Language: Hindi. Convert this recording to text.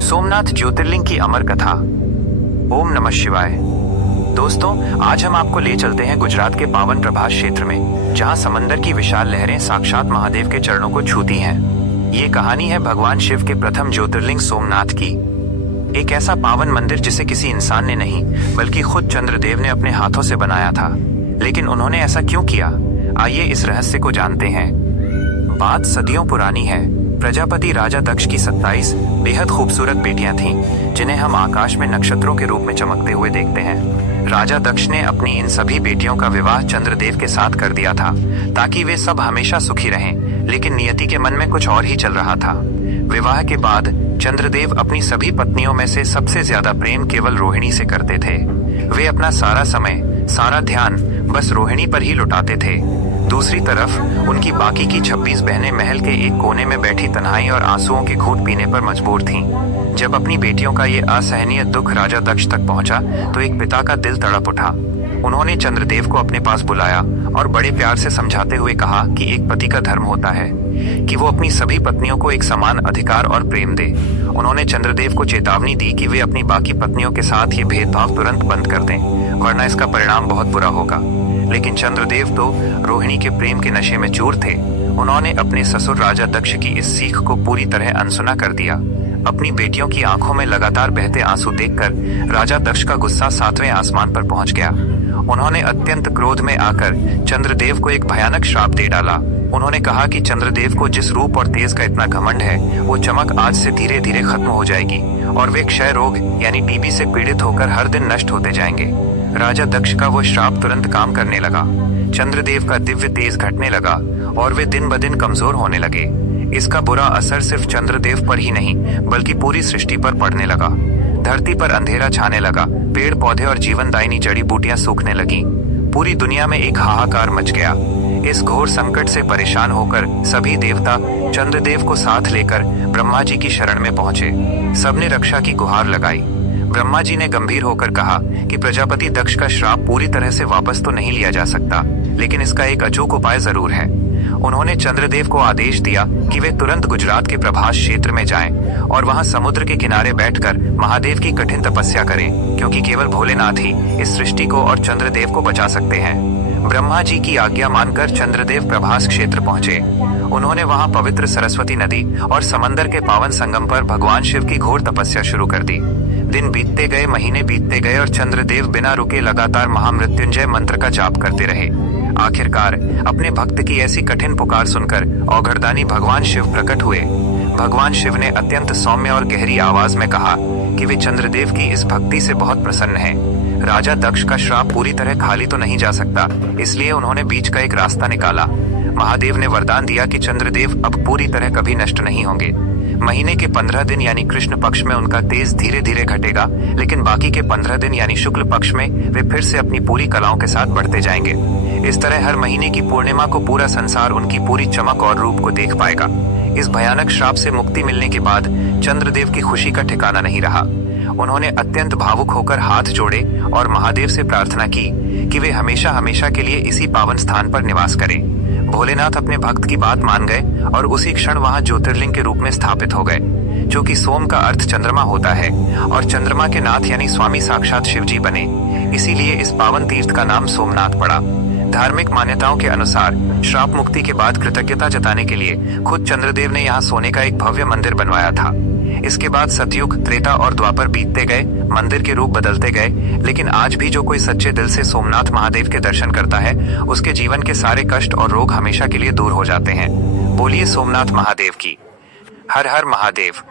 सोमनाथ ज्योतिर्लिंग की अमर कथा। ओम नमः शिवाय। दोस्तों, आज हम आपको ले चलते हैं गुजरात के पावन प्रभास क्षेत्र में, जहां समंदर की विशाल लहरें साक्षात महादेव के चरणों को छूती हैं। ये कहानी है भगवान शिव के प्रथम ज्योतिर्लिंग सोमनाथ की। एक ऐसा पावन मंदिर जिसे किसी इंसान ने नहीं बल्कि खुद चंद्रदेव ने अपने हाथों से बनाया था। लेकिन उन्होंने ऐसा क्यों किया? आइए इस रहस्य को जानते हैं। बात सदियों पुरानी है। प्रजापति राजा दक्ष की 27 बेहद खूबसूरत बेटियां थीं, जिन्हें हम आकाश में नक्षत्रों के रूप में चमकते हुए देखते हैं। राजा दक्ष ने अपनी इन सभी बेटियों का विवाह चंद्रदेव के साथ कर दिया था, ताकि वे सब हमेशा सुखी रहें। लेकिन नियति के मन में कुछ और ही चल रहा था। विवाह के बाद चंद्रदेव अपनी सभी पत्नियों में से सबसे ज्यादा प्रेम केवल रोहिणी से करते थे। वे अपना सारा समय, सारा ध्यान बस रोहिणी पर ही लुटाते थे। दूसरी तरफ उनकी बाकी की 26 बहनें महल के एक कोने में बैठी तन्हाई और आंसुओं के घूंट पीने पर मजबूर थीं। जब अपनी बेटियों का ये असहनीय दुख राजा दक्ष तक पहुंचा, तो एक पिता का दिल तड़प उठा। उन्होंने चंद्रदेव को अपने पास बुलाया और बड़े प्यार से समझाते हुए कहा कि एक पति का धर्म होता है कि वो अपनी सभी पत्नियों को एक समान अधिकार और प्रेम दे। उन्होंने चंद्रदेव को चेतावनी दी कि वे अपनी बाकी पत्नियों के साथ ये भेदभाव तुरंत बंद कर दें, वरना इसका परिणाम बहुत बुरा होगा। लेकिन चंद्रदेव तो रोहिणी के प्रेम के नशे में चूर थे। उन्होंने अपने ससुर राजा दक्ष की इस सीख को पूरी तरह अनसुना कर दिया। अपनी बेटियों की आंखों में लगातार बहते आंसू देखकर राजा दक्ष का गुस्सा 7वें आसमान पर पहुंच गया। उन्होंने अत्यंत क्रोध में आकर चंद्रदेव को एक भयानक श्राप दे डाला। उन्होंने कहा कि चंद्रदेव को जिस रूप और तेज का इतना घमंड है, वो चमक आज से धीरे धीरे खत्म हो जाएगी और वे क्षय रोग यानी टीबी से पीड़ित होकर हर दिन नष्ट होते जाएंगे। राजा दक्ष का वो श्राप तुरंत काम करने लगा। चंद्रदेव का दिव्य तेज घटने लगा और वे दिन ब दिन कमजोर होने लगे। इसका बुरा असर सिर्फ चंद्रदेव पर ही नहीं बल्कि पूरी सृष्टि पर पड़ने लगा। धरती पर अंधेरा छाने लगा, पेड़ पौधे और जीवनदायिनी जड़ी बूटियां सूखने लगी। पूरी दुनिया में एक हाहाकार मच गया। इस घोर संकट से परेशान होकर सभी देवता चंद्रदेव को साथ लेकर ब्रह्मा जी की शरण में पहुंचे। सबने रक्षा की गुहार लगाई। ब्रह्मा जी ने गंभीर होकर कहा कि प्रजापति दक्ष का श्राप पूरी तरह से वापस तो नहीं लिया जा सकता, लेकिन इसका एक अचूक उपाय जरूर है। उन्होंने चंद्रदेव को आदेश दिया कि वे तुरंत गुजरात के प्रभास क्षेत्र में जाएं और वहां समुद्र के किनारे बैठकर महादेव की कठिन तपस्या करें, क्योंकि केवल भोलेनाथ ही इस सृष्टि को और चंद्रदेव को बचा सकते हैं। ब्रह्मा जी की आज्ञा मानकर चंद्रदेव प्रभास क्षेत्र पहुंचे। उन्होंने वहां पवित्र सरस्वती नदी और समंदर के पावन संगम पर भगवान शिव की घोर तपस्या शुरू कर दी। दिन बीतते गए, महीने बीतते गए और चंद्रदेव बिना रुके लगातार महामृत्युंजय मंत्र का जाप करते रहे। आखिरकार अपने भक्त की ऐसी कठिन पुकार सुनकर औघड़दानी भगवान शिव प्रकट हुए। भगवान शिव ने अत्यंत सौम्य और गहरी आवाज में कहा कि वे चंद्रदेव की इस भक्ति से बहुत प्रसन्न हैं। राजा दक्ष का श्राप पूरी तरह खाली तो नहीं जा सकता, इसलिए उन्होंने बीच का एक रास्ता निकाला। महादेव ने वरदान दिया कि चंद्रदेव अब पूरी तरह कभी नष्ट नहीं होंगे। महीने के 15 दिन यानी कृष्ण पक्ष में उनका तेज धीरे धीरे घटेगा, लेकिन बाकी के 15 दिन यानी शुक्ल पक्ष में वे फिर से अपनी पूरी कलाओं के साथ बढ़ते जाएंगे। इस तरह हर महीने की पूर्णिमा को पूरा संसार उनकी पूरी चमक और रूप को देख पाएगा। इस भयानक श्राप से मुक्ति मिलने के बाद चंद्रदेव की खुशी का ठिकाना नहीं रहा। उन्होंने अत्यंत भावुक होकर हाथ जोड़े और महादेव से प्रार्थना की कि वे हमेशा हमेशा के लिए इसी पावन स्थान पर निवास करें। भोलेनाथ अपने भक्त की बात मान गए और उसी क्षण वहां ज्योतिर्लिंग के रूप में स्थापित हो गए, जो कि सोम का अर्थ चंद्रमा होता है और चंद्रमा के नाथ यानी स्वामी साक्षात शिवजी बने। इसीलिए इस पावन तीर्थ का नाम सोमनाथ पड़ा। धार्मिक मान्यताओं के अनुसार श्राप मुक्ति के बाद कृतज्ञता जताने के लिए खुद चंद्रदेव ने यहाँ सोने का एक भव्य मंदिर बनवाया था। इसके बाद सतयुग, त्रेता और द्वापर बीतते गए, मंदिर के रूप बदलते गए, लेकिन आज भी जो कोई सच्चे दिल से सोमनाथ महादेव के दर्शन करता है, उसके जीवन के सारे कष्ट और रोग हमेशा के लिए दूर हो जाते हैं। बोलिए सोमनाथ महादेव की। हर हर महादेव।